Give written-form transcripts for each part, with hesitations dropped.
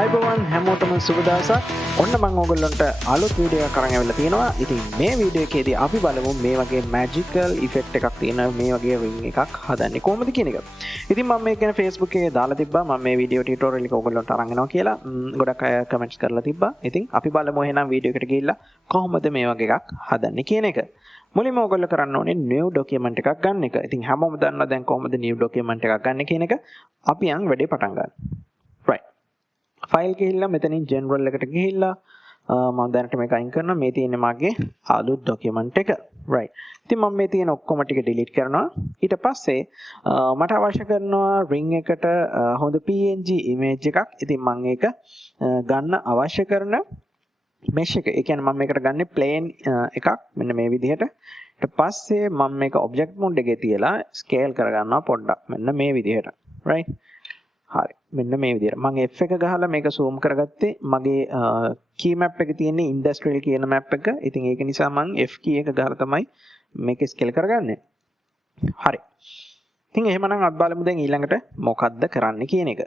අයිබෝවන් හැමෝටම සුබ දවසක්. ඔන්න මම ඔයගොල්ලන්ට අලුත් වීඩියෝ එකක් අරන් ඇවිල්ලා තියෙනවා. ඉතින් මේ වීඩියෝ එකේදී අපි බලමු මේ වගේ මැජිකල් ඉෆෙක්ට් එකක් තියෙන මේ වගේ රින් එකක් හදන්නේ කොහොමද කියන එක. ඉතින් මම මේක ගැන Facebook එකේ දාලා තිබ්බා. මම මේ වීඩියෝ ටියුටෝරියල් එක ඔයගොල්ලන්ට අරන් එනවා කියලා. ගොඩක් අය කමෙන්ට්ස් කරලා තිබ්බා. ඉතින් අපි බලමු එහෙනම් වීඩියෝ එකට ගිහිල්ලා කොහොමද මේ වගේ එකක් හදන්නේ කියන එක. මුලින්ම ඔයගොල්ලෝ කරන්න ඕනේ new document එකක් ගන්න එක. ඉතින් හැමෝම දන්නවා දැන් කොහොමද new document එකක් ගන්න කියන එක. අපි යන් වැඩේ පටන් ගන්න. right ෆයිල් ගිහිල්ලා මෙතනින් ජෙනරල් එකට ගිහිල්ලා මම දැනට මේක අයින් කරනවා. මේ තියෙන්නේ මගේ අලුත් ડોකියුමන්ට් එක. right ඉතින් මම මේ තියෙන ඔක්කොම ටික ඩිලීට් කරනවා. ඊට පස්සේ මට අවශ්‍ය කරනවා ring එකට හොඳ png image එකක්. ඉතින් මම ඒක ගන්න අවශ්‍ය කරන mesh එක. ඒ කියන්නේ මම මේකට ගන්නේ plain එකක් මෙන්න මේ විදිහට. ඊට පස්සේ මම මේක object mode එකේ තියලා scale කරගන්නවා පොඩ්ඩක් මෙන්න මේ විදිහට. right හරි මෙන්න මේ විදිහට මම F1 ගහලා මේක zoom කරගත්තේ මගේ key map එකේ තියෙන industrial කියන map එක. ඉතින් ඒක නිසා මම F key එක ගහලා තමයි මේක scale කරගන්නේ. හරි. ඉතින් එහෙමනම් අපි බලමු දැන් ඊළඟට මොකද්ද කරන්න කියන එක.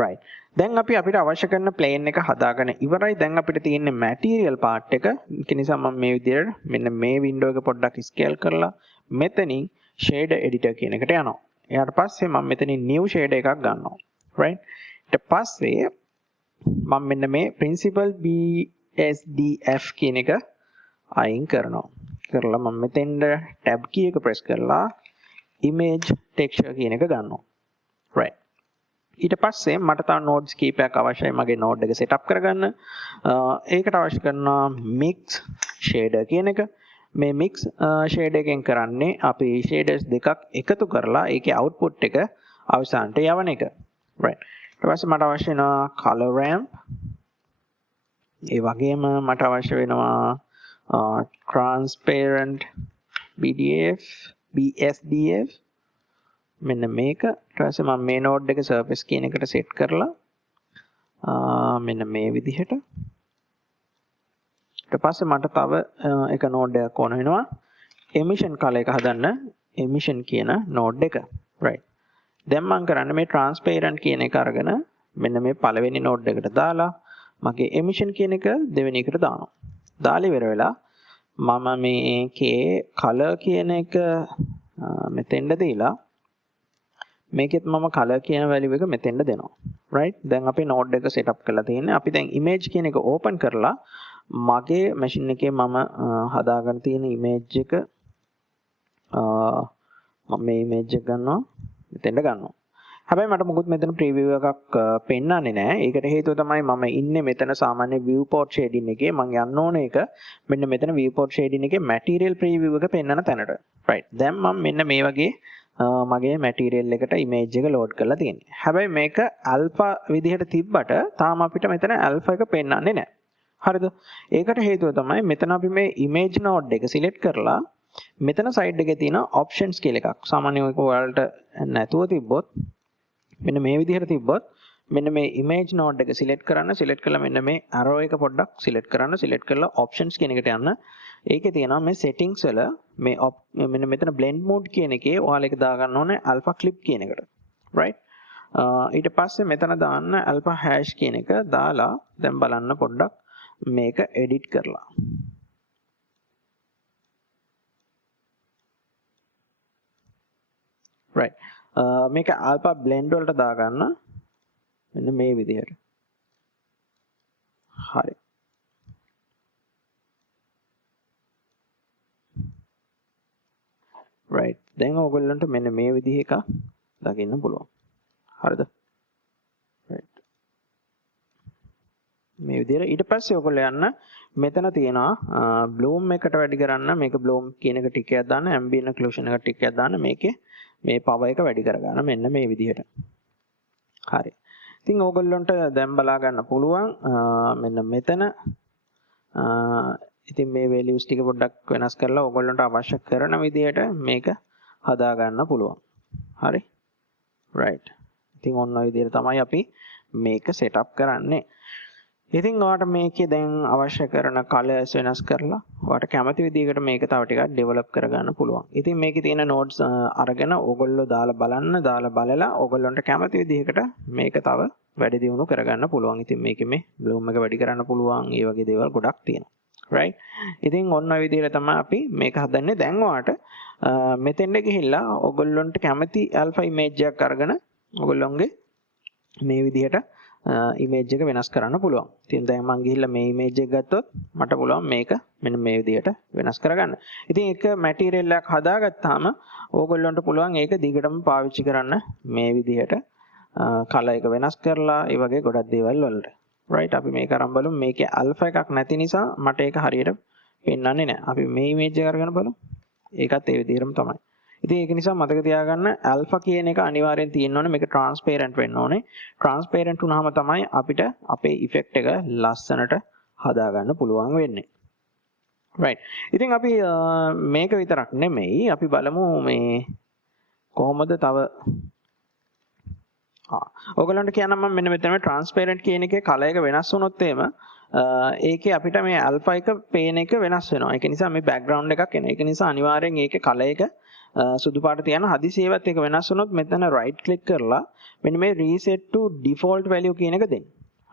right දැන් අපිට අවශ්‍ය කරන plane එක හදාගෙන ඉවරයි. දැන් අපිට තියෙන්නේ material part එක. ඒක නිසා මම මේ විදිහට මෙන්න මේ window එක පොඩ්ඩක් scale කරලා මෙතනින් shader editor කියන එකට යනවා. එයාට පස්සේ මම මෙතනින් new shader එකක් ගන්නවා. right ඊට පස්සේ මම මෙන්න මේ principal BSDF කියන එක අයින් කරනවා. කරලා මම මෙතෙන්ද tab key එක press කරලා image texture කියන එක ගන්නවා. right ඊට පස්සේ මට තව nodes කීපයක් අවශ්‍යයි මගේ node එක setup කරගන්න. ඒකට අවශ්‍ය කරනවා mix shader කියන එක. මේ mix shader එකෙන් කරන්නේ අපි shaders දෙකක් එකතු කරලා ඒකේ output එක අවසානට යවන එක. right ඊට පස්සේ මට අවශ්‍ය වෙනවා color ramp. ඒ වගේම මට අවශ්‍ය වෙනවා transparent BSDF මෙන්න මේක. ඊට පස්සේ මම මේ node එක surface කියන එකට set කරලා මෙන්න මේ විදිහට. ඊට පස්සේ මට තව එක node එකක් ඕන වෙනවා emission color එක හදන්න. emission කියන node එක. right දැන් මම කරන්නේ මේ transparent කියන එක අරගෙන මෙන්න මේ පළවෙනි node එකට දාලා මගේ emission කියන එක දෙවෙනි එකට දානවා. දාලා ඉවර වෙලා මම මේකේ color කියන එක මෙතෙන්ද දීලා මේකෙත් මම color කියන value එක මෙතෙන්ද දෙනවා. right දැන් අපි node එක setup කරලා තියෙන්නේ. අපි දැන් image කියන එක open කරලා මගේ machine එකේ මම හදාගෙන තියෙන image එක මම මේ image එක ගන්නවා මෙතෙන්ද ගන්නවා. හැබැයි මට මොකුත් මෙතන preview එකක් පෙන්වන්නේ නැහැ. ඒකට හේතුව තමයි මම ඉන්නේ මෙතන සාමාන්‍ය viewport shading එකේ. මම යන්න ඕනේ එක මෙන්න මෙතන viewport shading එකේ material preview එක පෙන්වන තැනට. right දැන් මම මෙන්න මේ වගේ මගේ material එකට image එක load කරලා තියෙනවා. හැබැයි මේක alpha විදිහට තිබ්බට තාම අපිට මෙතන alpha එක පෙන්වන්නේ නැහැ. හරිද? ඒකට හේතුව තමයි මෙතන අපි මේ image node එක select කරලා මෙතන side එකේ තියෙන options කියලා එකක්. සාමාන්‍යයෙන් ඔයක ඔයාලට නැතුව තිබ්බොත් මෙන්න මේ විදිහට තිබ්බොත් මෙන්න මේ image node එක select කරන්න. select කළා මෙන්න මේ arrow එක පොඩ්ඩක් select කරන්න. select කරලා options කියන එකට යන්න. ඒකේ තියෙනවා මේ settings වල මේ මෙන්න මෙතන blend mode කියන එකේ ඔයාලා එක දාගන්න ඕනේ alpha clip කියන එකට. right ඊට පස්සේ මෙතන දාන්න alpha hash කියන එක දාලා දැන් බලන්න පොඩ්ඩක් මේක edit කරලා. right මේක alpha blend වලට දාගන්න මෙන්න මේ විදිහට. හරි right දැන් ඔයගොල්ලන්ට මෙන්න මේ විදිහ එකක් දකින්න පුළුවන්. හරිද? right මේ විදිහට ඊට පස්සේ ඔයගොල්ලෝ යන්න මෙතන තියෙනවා bloom එකට වැඩි කරන්න. මේක bloom කියන එක ටිකයක් දාන්න. ambient occlusion එක ටිකයක් දාන්න. මේකේ මේ power එක වැඩි කරගන්න මෙන්න මේ විදිහට. හරි. ඉතින් ඕගොල්ලන්ට දැන් බලා ගන්න පුළුවන් මෙන්න මෙතන ඉතින් මේ values ටික පොඩ්ඩක් වෙනස් කරලා ඕගොල්ලන්ට අවශ්‍ය කරන විදිහට මේක හදා ගන්න පුළුවන්. හරි. right ඉතින් ඔන්න ඔය විදිහට තමයි අපි මේක setup කරන්නේ. ඉතින් ඔයාට මේකේ දැන් අවශ්‍ය කරන කලර්ස් වෙනස් කරලා ඔයාට කැමති විදිහකට මේක තව ටිකක් ඩෙවලොප් කරගන්න පුළුවන්. ඉතින් මේකේ තියෙන නෝඩ්ස් අරගෙන ඕගොල්ලෝ දාලා බලලා ඕගොල්ලන්ට කැමති විදිහකට මේක තව වැඩි දියුණු කරගන්න පුළුවන්. ඉතින් මේකේ මේ බ්ලූම් එක වැඩි කරන්න පුළුවන්. ඒ වගේ දේවල් ගොඩක් තියෙනවා. right? ඉතින් ඔන්න ඔය විදිහට තමයි අපි මේක හදන්නේ. දැන් ඔයාට මෙතෙන්ට ගිහිල්ලා ඕගොල්ලන්ට කැමති alpha image එකක් අරගෙන ඕගොල්ලොන්ගේ මේ විදිහට image එක වෙනස් කරන්න පුළුවන්. ඉතින් දැන් මම ගිහිල්ලා මේ image එක ගත්තොත් මට පුළුවන් මේක මෙන්න මේ විදිහට වෙනස් කරගන්න. ඉතින් එක material එකක් හදාගත්තාම ඕගොල්ලන්ට පුළුවන් ඒක දිගටම පාවිච්චි කරන්න මේ විදිහට color එක වෙනස් කරලා ඒ වගේ ගොඩක් දේවල් වලට. right? අපි මේක අරන් බලමු. මේකේ alpha එකක් නැති නිසා මට ඒක හරියට පෙන්වන්නේ නැහැ. අපි මේ image එක අරගෙන බලමු. ඒකත් ඒ විදිහටම තමයි. ඉතින් ඒක නිසා මතක තියාගන්න alpha කියන එක අනිවාර්යෙන් තියෙන්න ඕනේ. මේක transparent වෙන්න ඕනේ. transparent වුණාම තමයි අපිට අපේ effect එක ලස්සනට හදාගන්න පුළුවන් වෙන්නේ. right. ඉතින් අපි මේක විතරක් නෙමෙයි අපි බලමු මේ කොහොමද තව ඔයගලන්ට කියන්නම් මම මෙන්න මෙතන transparent කියන එකේ color එක වෙනස් වුණොත් එහෙම ඒකේ අපිට මේ alpha එක පේන එක වෙනස් වෙනවා. ඒක නිසා මේ background එකක් එනවා. ඒක නිසා අනිවාර්යෙන් ඒකේ color එක සුදු පාට තියන හදිසියෙවත් ඒක වෙනස් වුණොත් මෙතන right click කරලා මෙන්න මේ reset to default value කියන එක දෙන්න.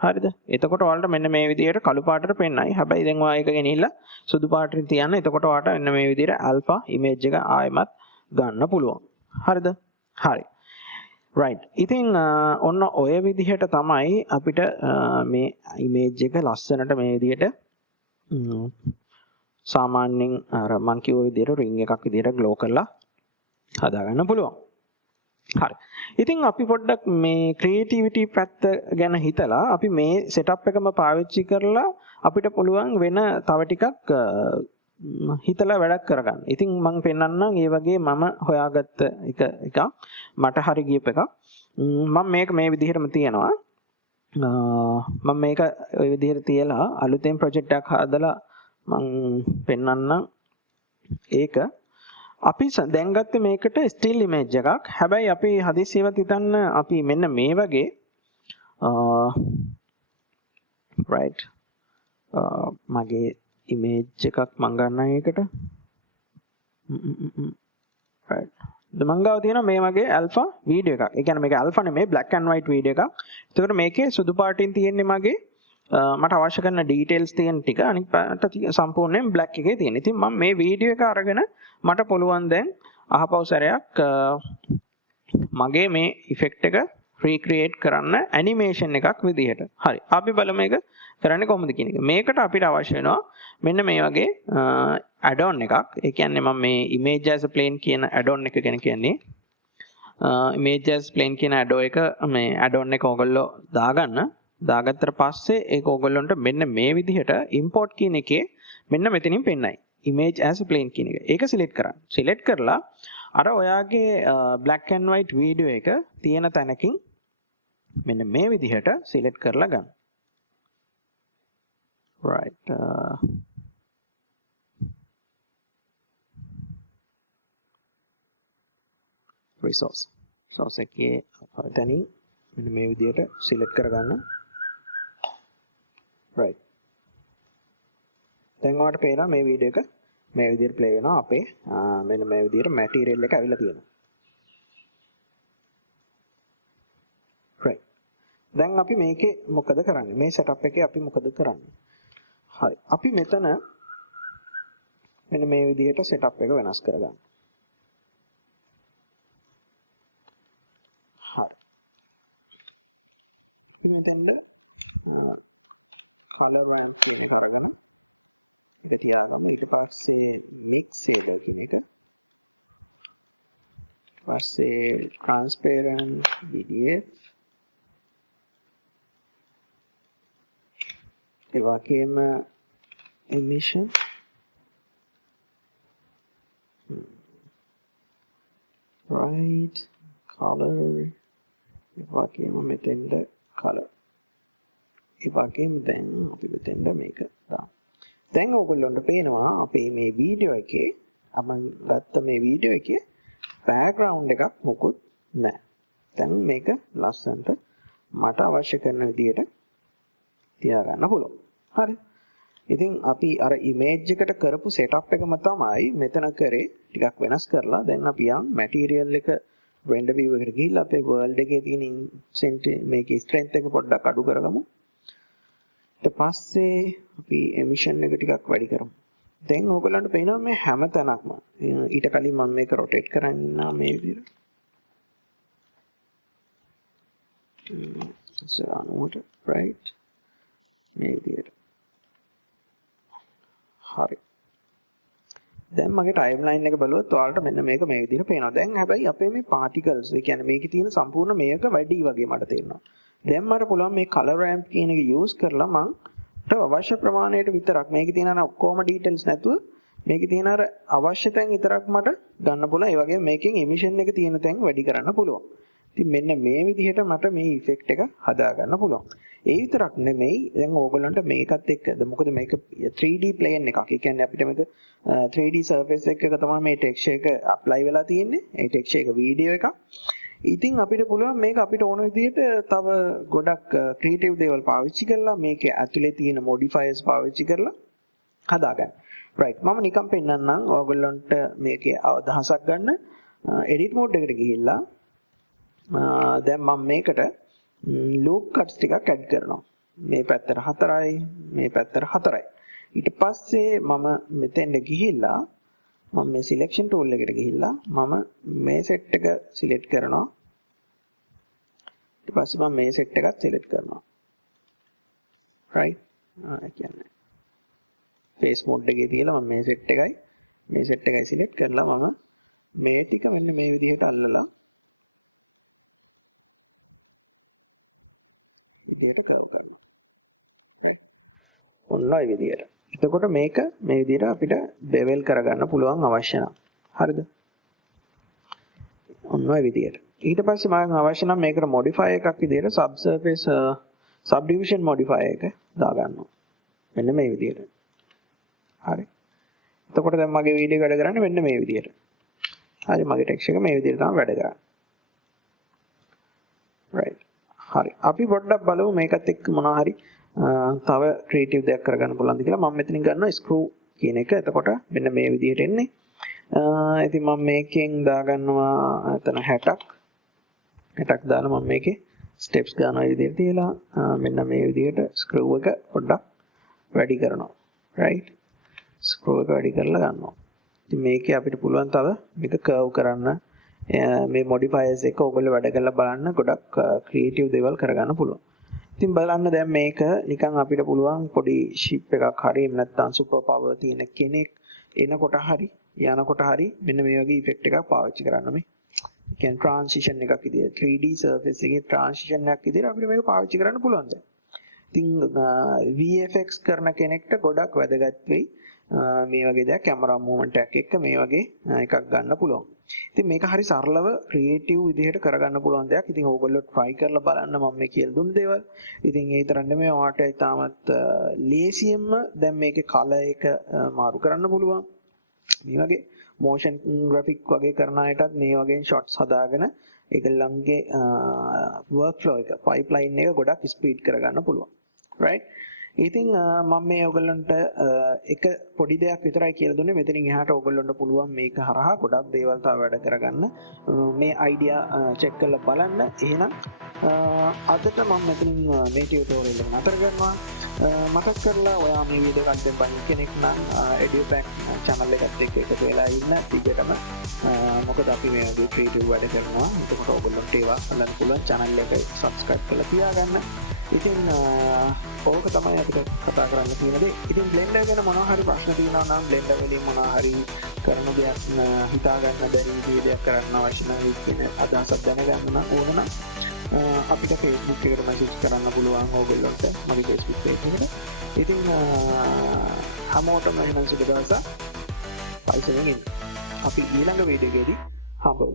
හරිද? එතකොට ඔයාලට මෙන්න මේ විදිහට කළු පාටට පෙන්නයි. හැබැයි දැන් ඔයා ඒක ගෙනිහිල්ලා සුදු පාටට තියන්න. එතකොට ඔයාට මෙන්න මේ විදිහට alpha image එක ආයෙමත් ගන්න පුළුවන්. හරිද? හරි. right. ඉතින් ඔන්න ඔය විදිහට තමයි අපිට මේ image එක ලස්සනට මේ විදිහට සාමාන්‍යයෙන් අර මං කිව්ව විදිහට ring එකක් විදිහට glow කරලා හදාගන්න පුළුවන්. හරි. ඉතින් අපි පොඩ්ඩක් මේ creativity පැත්ත ගැන හිතලා අපි මේ setup එකම පාවිච්චි කරලා අපිට පුළුවන් වෙන තව ටිකක් හිතලා වැඩක් කරගන්න. ඉතින් මම පෙන්නන්නම් ඒ වගේ මම හොයාගත්ත එකක් මට හරි ගියප එකක්. මම මේක මේ විදිහටම තියනවා. මම මේක ওই විදිහට තියලා අලුතෙන් ප්‍රොජෙක්ට් එකක් හදලා මම පෙන්නන්නම් ඒක. අපි දැන් ගත්තේ මේකට still image එකක්. හැබැයි අපි හදිස්සියවත් හිතන්න අපි මෙන්න මේ වගේ right මගේ image එකක් මම ගන්නම් ඒකට right මම ගාව තියෙනවා මේ වගේ alpha වීඩියෝ එකක්. ඒ කියන්නේ මේක alpha නෙමෙයි black and white වීඩියෝ එකක්. ඒකට මේකේ සුදු පාටින් තියෙන්නේ මගේ මට අවශ්‍ය කරන details තියෙන ටික අනිත් පැත්තට සම්පූර්ණයෙන් black එකේ තියෙන. ඉතින් මම මේ වීඩියෝ එක අරගෙන මට පුළුවන් දැන් අහපව් සැරයක් මගේ මේ effect එක recreate කරන්න animation එකක් විදිහට. හරි. අපි බලමු මේක කරන්නේ කොහොමද කියන එක. මේකට අපිට අවශ්‍ය වෙනවා මෙන්න මේ වගේ add-on එකක්. ඒ කියන්නේ මම මේ image as a plane කියන add-on එක ගැන කියන්නේ. image as plane කියන add-on එක ඕගොල්ලෝ දාගත්තට පස්සේ ඒක ඕගොල්ලන්ට මෙන්න මේ විදිහට import කියන එකේ මෙන්න මෙතනින් පෙන්නයි. image as a plane කියන එක. ඒක select කරන්න. select කරලා අර ඔයාගේ black and white වීඩියෝ එක තියෙන තැනකින් මෙන්න මේ විදිහට select කරලා ගන්න. right resource එකේ තැනින් මෙන්න මේ විදිහට select කරගන්න. right දැන් ඔයාලට පේනවා මේ වීඩියෝ එක මේ විදිහට ප්ලේ වෙනවා. අපේ මෙන්න මේ විදිහට මැටීරියල් එක අවිලා තියෙනවා. right දැන් අපි මේකේ මොකද කරන්නේ? මේ setup එකේ අපි මොකද කරන්නේ? හරි. අපි මෙතන මෙන්න මේ විදිහට setup එක වෙනස් කරගන්න. හරි. අපි මෙතෙන්ද color ramp කියන එක අරගෙන ඒක තියාගමු. ඊට පස්සේ mix shader කියන එක. පස්සේ transparent BDF. ඒ වගේම emission. right color. ඒ වගේම මෙතෙන්ද color. ඒ වගේම දැන් අපි මෙතෙන්ද මේක දාමු. දැන් ඔයගොල්ලන්ට පේනවා අපේ මේ වීඩියෝ එකේ මම ගත්ත මේ වීඩියෝ එකේ බෑග්ග්‍රවුන්ඩ් එකක් මොකුත් නැහැ. දැන් මේක ලස්සනට මට අවශ්‍ය කරන විදිහට තියාගන්න පුළුවන්. හරි. ඉතින් අපි අර ඉමේජ් එකට කරපු setup එකම තමයි මෙතන කරේ ටිකක් වෙනස් කරලා දැන් අපි යන් material එක render view එකට ගිහිල්ලා අපේ world එකේ තියෙන මේකේ strength එක පොඩ්ඩක් අඩු කරගමු. ඊට පස්සේ අපි emission එක ටිකක් වැඩි කරමු. දැන් ඕගොල්ලන්ට පේනවා මේ හැම තැනක්ම ඊට කලින් මම මේක rotate කරන් ඉන්නවා මේ විදිහට. so අනුවට right මේ විදිහට. හරි. දැන් මගේ ටයිම්ලයින් එක බලුවොත් ඔයාලට මෙන්න මේක මේ විදිහට පේනවා. දැන් හැබැයි අපේ මේ particles ඒ කියන්නේ මේකේ තියෙන සම්පූර්ණ මේක වැඩි වගේ මට තේරෙනවා. දැන් මට පුළුවන් මේ color ramp කියන එක use කරලා මට අවශ්‍ය ප්‍රමාණයට විතරක් මේකේ තියෙන අර ඔක්කොම details නැතුව මේකේ තියෙන අර අවශ්‍ය තැන් විතරක් මට ගන්න පුළුවන්. ඒ වගේම මේකෙන් emission එක තියෙන තැන් වැඩි කරන්න පුළුවන්. ඉතින් මෙන්න මේ විදිහට මට මේ effect එක හදා ගන්න පුළුවන්. ඒ විතරක් නෙමෙයි දැන් ඕගොල්ලන්ට මේකත් එක්කද මොකද මේක 3D plane එකක්. ඒ කියන්නේ අපිට මේක 3D surface එකක තමයි මේ texture එක apply වෙලා තියෙන්නේ. ඒ texture එක වීඩියෝ එකක්. ඉතින් අපිට පුළුවන් මේක අපිට ඕන විදිහට තව ගොඩක් creative දේවල් පාවිච්චි කරලා මේකේ ඇතුලේ තියෙන modifiers පාවිච්චි කරලා හදාගන්න. right මම නිකන් පෙන්නන්නම් ඕගොල්ලන්ට මේකේ අදහසක් ගන්න. edit mode එකට ගිහිල්ලා දැන් මම මේකට loop cuts ටිකක් add කරනවා. මේ පැත්තට 4යි මේ පැත්තට 4යි. ඊට පස්සේ මම මෙතෙන්ට ගිහිල්ලා මම මේ selection tool එකට ගිහිල්ලා මම මේ set එක select කරනවා. ඊට පස්සේ මම මේ set එකත් select කරනවා. right ඒ කියන්නේ face mode එකේ තියලා මම මේ set එකයි select කරලා මම මේ ටික මෙන්න මේ විදිහට අල්ලලා විදියට curve කරනවා. right ඔන්න ඔය විදියට. එතකොට මේක මේ විදියට අපිට bevel කරගන්න පුළුවන් අවශ්‍ය නම්. හරිද? ඔන්න ඔය විදියට. ඊට පස්සේ මම අවශ්‍ය නම් මේකට modify එකක් විදියට subsurface subdivision modifier එක දාගන්නවා. මෙන්න මේ විදියට. හරි. එතකොට දැන් මගේ වීඩියෝ වැඩ කරන්නේ මෙන්න මේ විදියට. හරි මගේ text එක මේ විදියට තමයි වැඩ කරන්නේ. right හරි අපි පොඩ්ඩක් බලමු මේකත් එක්ක මොනවා හරි තව ක්‍රියේටිව් දෙයක් කරගන්න පුළුවන්ද කියලා. මම මෙතනින් ගන්නවා screw කියන එක. එතකොට මෙන්න මේ විදිහට එන්නේ. ඉතින් මම මේකෙන් දාගන්නවා එතන 60ක් දාලා මම මේකේ steps ගන්නවා මේ විදිහට තියලා මෙන්න මේ විදිහට screw එක පොඩ්ඩක් වැඩි කරනවා. right screw එක වැඩි කරලා ගන්නවා. ඉතින් මේකේ අපිට පුළුවන් තව මේක curve කරන්න මේ modifiers එක ඔයගොල්ලෝ වැඩ කරලා බලන්න ගොඩක් ක්‍රියේටිව් දේවල් කරගන්න පුළුවන්. ඉතින් බලන්න දැන් මේක නිකන් අපිට පුළුවන් පොඩි ship එකක් හරි එහෙම නැත්නම් super power තියෙන කෙනෙක් එනකොට හරි යනකොට හරි මෙන්න මේ වගේ effect එකක් පාවිච්චි කරන්න මේ. ඒ කියන්නේ transition එකක් විදියට 3D surface එකේ transition එකක් විදියට අපිට මේක පාවිච්චි කරන්න පුළුවන් දැන්. ඉතින් VFX කරන කෙනෙක්ට ගොඩක් වැදගත් වෙයි. මේ වගේ දෙයක් කැමරා මූවමන්ට් එකක් එක්ක මේ වගේ එකක් ගන්න පුළුවන්. ඉතින් මේක හරි සරලව ක්‍රියේටිව් විදිහට කරගන්න පුළුවන් දෙයක්. ඉතින් ඕගොල්ලෝ try කරලා බලන්න මම මේ කියලා දුන්න දේවල්. ඉතින් ඒ තරම් නෙමෙයි ඔයාට ඉතාමත් ලේසියෙන්ම දැන් මේකේ color එක මාරු කරන්න පුළුවන්. මේ වගේ motion graphic වගේ කරන අයටත් මේ වගේ shots හදාගෙන ඒගොල්ලන්ගේ workflow එක pipeline එක ගොඩක් speed කරගන්න පුළුවන්. right ඉතින් මම මේ ඔයගොල්ලන්ට එක පොඩි දෙයක් විතරයි කියලා දුන්නේ. මෙතනින් එහාට ඔයගොල්ලන්ට පුළුවන් මේක හරහා ගොඩක් දේවල් තව වැඩ කරගන්න. මේ අයිඩියා චෙක් කරලා බලන්න. එහෙනම් අදට මම මෙතනින් මේ ටියුටෝරියල් එක නතර කරනවා. මතක් කරලා ඔයා මේ වීඩියෝ කන්ටෙන්ට් බලන කෙනෙක් නම් EduPack channel එකත් එක්ක එකතු වෙලා ඉන්න දිගටම. මොකද අපි මේ වගේ ක්‍රියේටිව් වැඩ කරනවා. එතකොට ඔයගොල්ලන්ට ඒවා බලන්න පුළුවන්. channel එක subscribe කරලා තියාගන්න. ඉතින් ඕක තමයි අපිට කතා කරන්න තියෙන දේ. ඉතින් බ්ලෙන්ඩර් ගැන මොනවා හරි ප්‍රශ්න තියෙනවා නම් බ්ලෙන්ඩර් වලින් මොනවා හරි කරන දෙයක් හිතා ගන්න බැරි විදිහේ දෙයක් කරන්න අවශ්‍ය නැහැ කියන අදහසක් දැනගන්න නම් ඕන නම් අපිට Facebook එකට මැසේජ් කරන්න පුළුවන් ඕගොල්ලන්ට මගේ Facebook page එකට. ඉතින් හැමෝටම එහෙනම් සුබ දවසක්. පයිසෙන් ඉන්න. අපි ඊළඟ වීඩියෝ එකේදී හම්බෙමු.